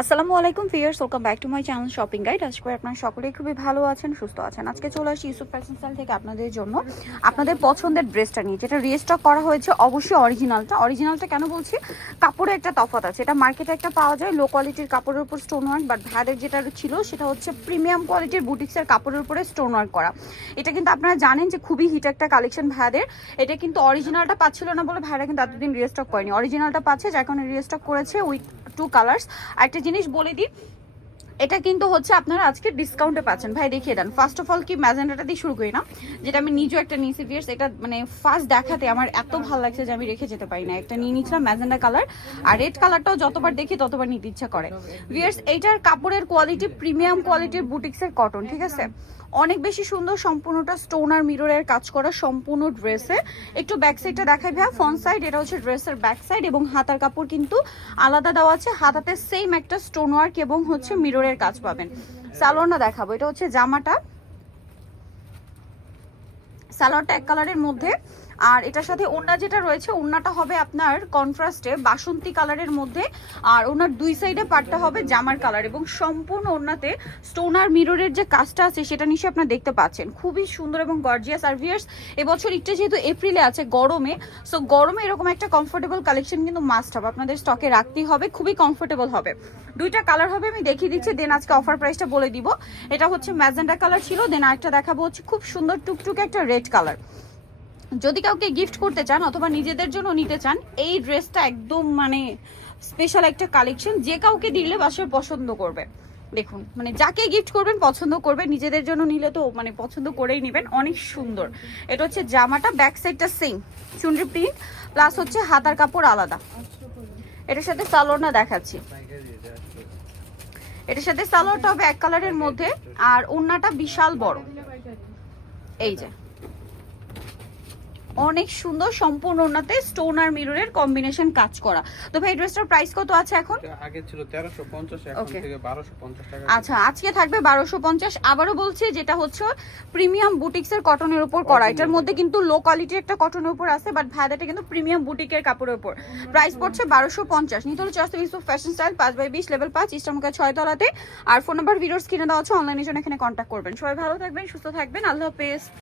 আসসালামু আলাইকুম viewers, welcome back to my channel shopping guide. আশা করি আপনারা সকলেই খুবই ভালো আছেন, সুস্থ আছেন। আজকে চলে আসি ইউসুফ ফ্যাশন স্টাইল থেকে আপনাদের জন্য আপনাদের পছন্দের ড্রেসটা নিয়ে, যেটা রিস্টক করা হয়েছে। অবশ্যই অরিজিনালটা কেন বলছি, কাপড়ে একটা তফাৎ আছে। এটা মার্কেটে একটা পাওয়া যায় লো কোয়ালিটির কাপড়ের উপর স্টোন ওয়ার্ক, বাট ভাইদের যেটা ছিল সেটা হচ্ছে প্রিমিয়াম কোয়ালিটির বুটিক্সের কাপড়ের উপরে স্টোন ওয়ার্ক করা। এটা কিন্তু আপনারা জানেন যে খুবই হিট একটা কালেকশন ভাইদের। এটা কিন্তু অরিজিনালটা পাচ্ছিল না বলে ভাইরা কিন্তু এতদিন রিস্টক করেনি। অরিজিনালটা পাচ্ছে, যার কারণে রিস্টক করেছে উইথ 2 কালার্স। একটা জিনিস বলে দিই, এটা কিন্তু হচ্ছে আপনারা আজকে ডিসকাউন্টে পাচ্ছেন। ভাই দেখিয়ে দেন। ফার্স্ট অফ অল কি ম্যাজেন্ডাটা দিয়ে শুরু করি না, যেটা আমি নিজেও একটা নিয়েছি ভিউয়ার্স। এটা মানে ফার্স্ট দেখাতে আমার এত ভালো লাগছে যে আমি রেখে যেতে পারি না। একটা নিয়ে নিচ্ছিলাম ম্যাজেন্ডা কালার, আর রেড কালারটাও যতবার দেখি ততবার নিতে ইচ্ছা করে ভিউয়ার্স। এইটার কাপড়ের কোয়ালিটি প্রিমিয়াম কোয়ালিটির বুটিক্সের কটন, ঠিক আছে, অনেক বেশি সুন্দর। সম্পূর্ণটা স্টোন আর মিররের কাজ করা সম্পূর্ণ ড্রেসে। একটু ব্যাক সাইডটা দেখাই ভাইয়া। ফ্রন্ট সাইড এটা হচ্ছে ড্রেসের ব্যাক সাইড, এবং হাতার কাপড় কিন্তু আলাদা দেওয়া আছে। হাতাতে সেম একটা স্টোন ওয়ার্ক এবং হচ্ছে মিররের কাজ পাবেন। সালোয়ারটা দেখাবো। এটা হচ্ছে জামাটা, সালোয়ারটা এক কালারের মধ্যে। আর এটার সাথে ওড়না যেটা রয়েছে, ওড়নাটা হবে আপনার কন্ট্রাস্টে বাসন্তী কালারের মধ্যে, আর ওনার দুই সাইডে পাটটা হবে জামার কালার, এবং সম্পূর্ণ ওড়নাতে স্টোন আর মিররের যে কাজটা আছে সেটা নিশ্চয়ই আপনারা দেখতে পাচ্ছেন। খুবই সুন্দর এবং গর্জিয়াস। আর ভিউয়ার্স, এবছর একটু যেহেতু এপ্রিলে আছে, গরমে, সো গরমে এরকম একটা কমফোর্টেবল কালেকশন কিন্তু মাস্ট হবে, আপনাদের স্টকে রাখতেই হবে। খুবই কমফোর্টেবল হবে। দুইটা কালার হবে, আমি দেখিয়ে দিচ্ছি, দেন আজকে অফার প্রাইসটা বলে দিব। এটা হচ্ছে ম্যাজেন্ডা কালার ছিল, দেন আরেকটা দেখাবো হচ্ছে খুব সুন্দর টুকটুকে একটা রেড কালার। যদি কাউকে গিফট করতে চান অথবা নিজেদের জন্য নিতে চান, এই ড্রেসটা একদম মানে স্পেশাল একটা কালেকশন। যে কাউকে দিলে বাসায় পছন্দ করবে। দেখুন, মানে যাকে গিফট করবেন পছন্দ করবে, নিজেদের জন্য নিলে তো মানে পছন্দ করেই নেবেন। অনেক সুন্দর। এটা হচ্ছে জামাটা, ব্যাক সাইডটা সেম চুনরি প্রিন্ট, প্লাস হচ্ছে হাতার কাপড় আলাদা। এটার সাথে সালোয়ারটা দেখাচ্ছি। এটার সাথে সালোয়ারটা হবে এক কালারের মধ্যে, আর ওড়নাটা বিশাল বড়। এই যে অনেক সুন্দর, সম্পূর্ণ ওড়নাতে স্টোন আর মিররের কম্বিনেশন কাজ করা। তো ভাই ড্রেসটার প্রাইস কত আছে এখন? আগে ছিল 1350, এখন থেকে 1250 টাকা। আচ্ছা, আজকে থাকবে 1250। আবারও বলছি, যেটা হচ্ছে প্রিমিয়াম বুটিক্সের কটনের উপর করা। এটার মধ্যে কিন্তু লো কোয়ালিটির একটা কটনের উপর আছে, বাট ভাইদাটা কিন্তু প্রিমিয়াম বুটিকের কাপড়ের উপর। প্রাইস পড়ছে 1250। নিতে হলে চলে আসতে ইউসুফ ফ্যাশন স্টাইল 5/20 লেভেল 5 ইস্টামকা 6 তলাতে। আর ফোন নাম্বার ভিডিওর স্ক্রিনে দেওয়া আছে, অনলাইনের জন্য এখানে কন্ট্যাক্ট করবেন। সবাই ভালো থাকবেন, সুস্থ থাকবেন, আল্লাহ হাফেজ।